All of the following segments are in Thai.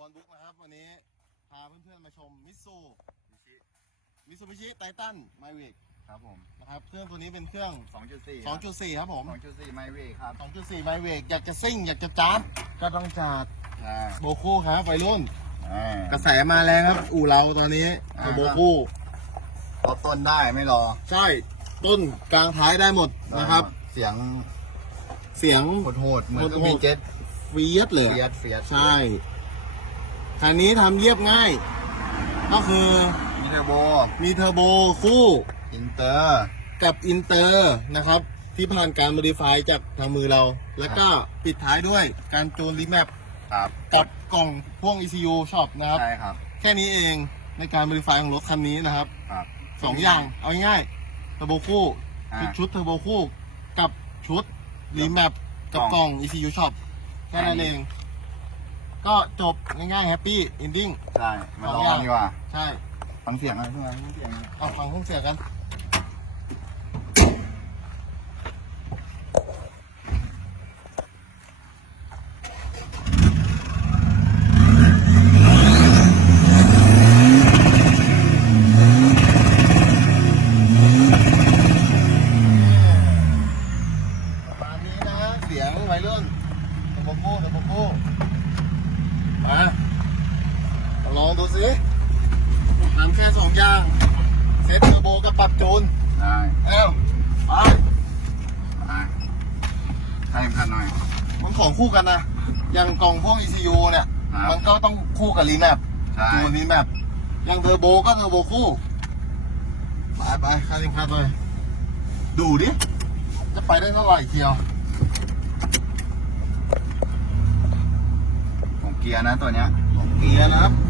บอลบุ๊กนะครับ วันนี้พาเพื่อนๆมาชมมิสูมิซูบิชิไททันไมวิกครับผมนะครับเครื่องตัวนี้เป็นเครื่อง 2.4 2.4 ครับผม2.4ไมเวครับ 2.4ไมวิกอยากจะซิ่ง อยากจะจ้าบก็ต้องจัดใช่โบคู่ครับวัยรุ่นอ่ากระแสมาแรงครับ อู่เราตอนนี้อ่าโบคู่รถต้นได้ไม่รอ ใช่ต้นกลางท้ายได้หมดนะครับ เสียง เสียงโหดๆเหมือนโหดๆเครื่องบินเจ็ตเฟียสเลยเฟียสเฟียสใช่ คันนี้ทำเรียบง่าย ก็คือมีเทอร์โบมีเทอร์โบคู่ อินเตอร์ กับอินเตอร์นะครับ ที่ผ่านการโมดิฟายจากทางมือเรา แล้วก็ปิดท้ายด้วยการจูนรีแมปครับกับกล่องพ่วง ECU ช็อปนะครับ ใช่ครับ แค่นี้เองในการโมดิฟายของรถคันนี้นะครับครับ สองอย่างเอาง่ายๆเทอร์โบคู่อ่า ชุดชุดเทอร์โบคู่ กับชุดรีแมปกับกล่อง ECU shop แค่นั้นเอง ก็จบง่ายๆแฮปปี้อินดิ้ง ใช่มาลองกันดีกว่าใช่ ฟังเสียงอะไรพวกนั้นฟังเสียงอะไรเอาฟังเครื่องเสียงกัน ประมาณนี้นะ เสียงวัยรุ่นเทอร์โบคู่เทอร์โบคู่มาล องดูสิทำแค่สองอย่าง เซ็ตเทอร์โบกับปรับจูนได้เอ้าไปได้ให้สำคัญหน่อย มันของคู่กันนะ อย่างกล่องพวก ECU เนี่ย ครับมันก็ต้องคู่กับรีแมปใช่ จูนรีแมปอย่างเทอร์โบก็เทอร์โบคู่ ไปไปค่าสินค้าเลย ดูดิ จะไปได้เท่าไหร่เทียวผมเกียร์นะตัวเนี้ย เกียร์นะครับ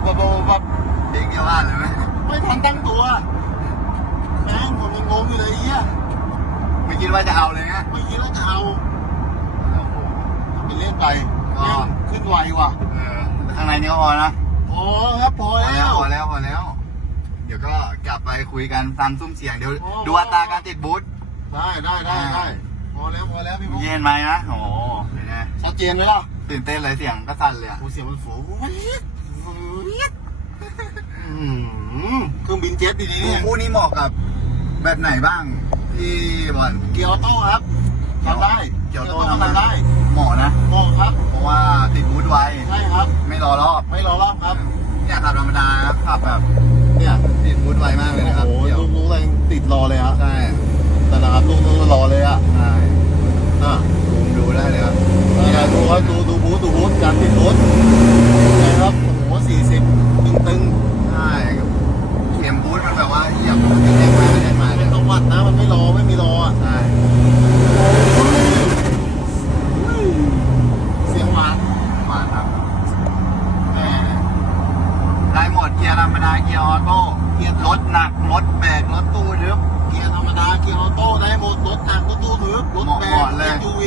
บปั๊บปั๊บเด็กเดียวอ่านเลยไหมไม่ทันตั้งตัวแม่งผมยังงงอยู่เลยเฮียไม่คิดว่าจะเอาเลยนะไม่คิดว่าจะเอาโอ้โหทำเป็นเล่นไปก็แม่งขึ้นไวว่ะเออข้าง ในนี้ก็พอนะพอครับพอพอแล้แล้วว พอแล้วพอแล้ว เดี๋ยวก็กลับไปคุยกันฟังซุ้มเสียงเดี๋ยวโอ้ ดูอัตราการติดบูทได้ได้ได้ได้พอแล้วพอแล้วพี่บุ๊คเย็นไหมนะโอ้โหเห็นไหมชัดเจนไหมล่ะตื่นเต้นเลยเสียงก็สั่นเลยอะโอ้เสียงมันฝูอืมเครื่องบินเจ็ตดีๆคู่เนี่ยคู่นี้เหมาะกับแบบไหนบ้างพี่บอล เกียร์ออโต้ครับทำได้เกียร์ออโต้ทำได้ เหมาะนะ โมงครับ เพราะว่าติดบูทไวใช่ครับ ไม่รอรอบ ไม่รอรอบครับ เนี่ยขับธรรมดาครับขับแบบ เนี่ยติดบูทไวมากเลยโอ้นะครับโหเดี๋ยวลูกลูกอะไรติดรอเลยฮะใช่แต่ละครับลูกลูกรอเลยอะใช่อะซูมดูได้เลยครับเอาดูครับดูดูบูธดูบูธการติดบูธนะครับ โอ้โหสี่สิบตึงตึง ใช่เข็มบูทมันแบบว่าเหยียบเด้งมาเด้งมา ๆ เล ไม่ ย ต้องวัดนะ มันไม่รอ ไม่มีรออะ ใช่ เสียงหวาน หวานครับ แหม ได้หม ดเกียร์ธรรมดาเกียร์ออโต้เกียร์รถหนักรถแบกรถตู้ทึบเกียร์ธรรมดาเกียร์ออโต้ได้หมดรถหนักรถตู้ทึบรถแบเหกมาะเลย SUV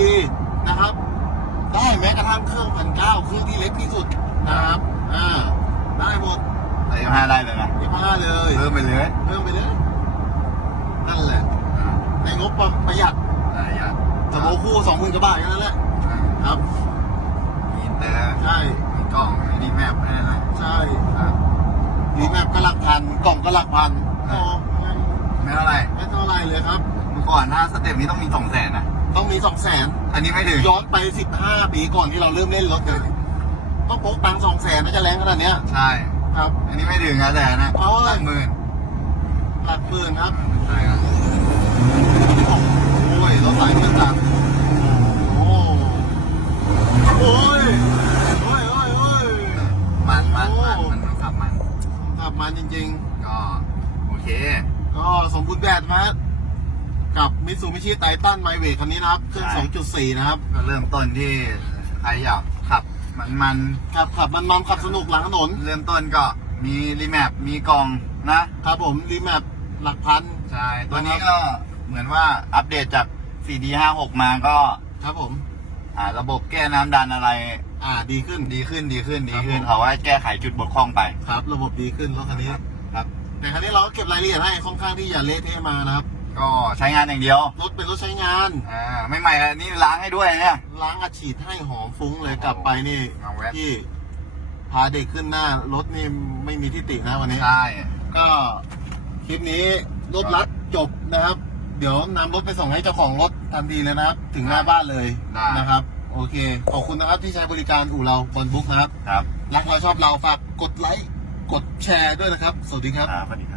นะครับ ได้แม้กระทั่งเครื่องพันเก้าเครื่องที่เล็กที่สุดนะครับอ่าได้หมดแต่ยังห้าได้เลยนะยี่ห้าเลยเพิ่มไปเลยเพิ่มไปเลยนั่นแหละอ่าในงบประหยัดใช่ยังสมโอคู่สองหมื่นกว่าบาทแค่นั้นแหละครับมีอินเตอร์ใช่มีกล่องมีดีแมปอะไรนะใช่ครับ รีแมปก็หลักพันกล่องก็หลักพันอ่าอ๋อไม่ไม่เท่าไหร่ไม่เท่าไรเลยครับ เมื่อก่อนถ้าสเต็ปนี้ต้องมีสองแสนนะต้องมีสองแสนอันนี้ไม่ถึงย้อนไปสิบห้าปีก่อนที่เราเริ่มเล่นรถเลยต้องพกตังค์สองแสนน่าจะแรงขนาดเนี้ยใช่ ครับ อันนี้ไม่ถึงนะแต่นะโอ้ยหลักหมื่นหลักหมื่นครับใช่ครับโอ้ยรถสายเงินต่างโอ้ มันจริง ก็ โอเค ๆ ก็สมบูรณ์แบบนะกับมิตซูมิชิไททันไมเวกคันนี้นะครับเครื่องใช่2.4 นะครับ ก็เริ่มต้นที่ใครอยากขับมันมันขับขับมันมันขับสนุกหลังถนน ๆเริ่มต้นก็มีรีแมปมีกล่องนะ ครับผมรีแมปหลักพัน ใช่ ตัวนี้ก็เหมือนว่าอัปเดตจาก 4D56 มาก็ ครับผม อ่าระบบแก้น้ำดันอะไร อ่าดีขึ้นดีขึ้นดีขึ้นดีครับขึ้นผมเขาว่าแก้ไขจุดบกพร่องไปครับ ระบบดีขึ้นรถคันนี้ครับแต่คันนี้เราก็เก็บรายละเอียดให้ค่อนข้างที่อย่าเละเทะมานะครับ ก็ใช้งานอย่างเดียวรถเป็นรถใช้งานอ่าไม่ใหม่แล้วนี่ล้างให้ด้วยเนี่ยล้างอัดฉีดให้หอมฟุ้งเลยกลับไปนี่เอาแวะที่พาเด็กขึ้นหน้ารถนี่ไม่มีที่ตินะวันนี้ใช่ก็คลิปนี้รถรัดจบนะครับ เดี๋ยวนำรถไปส่งให้เจ้าของรถทันทีเลยนะครับ ถึงหน้าบ้านเลยนะครับ โอเค ขอบคุณนะครับที่ใช้บริการอู่เราบอลบุ๊กนะครับ ครับ รักเราชอบเราฝากกดไลค์ กดแชร์ด้วยนะครับ สวัสดีครับ อ่าสวัสดีครับ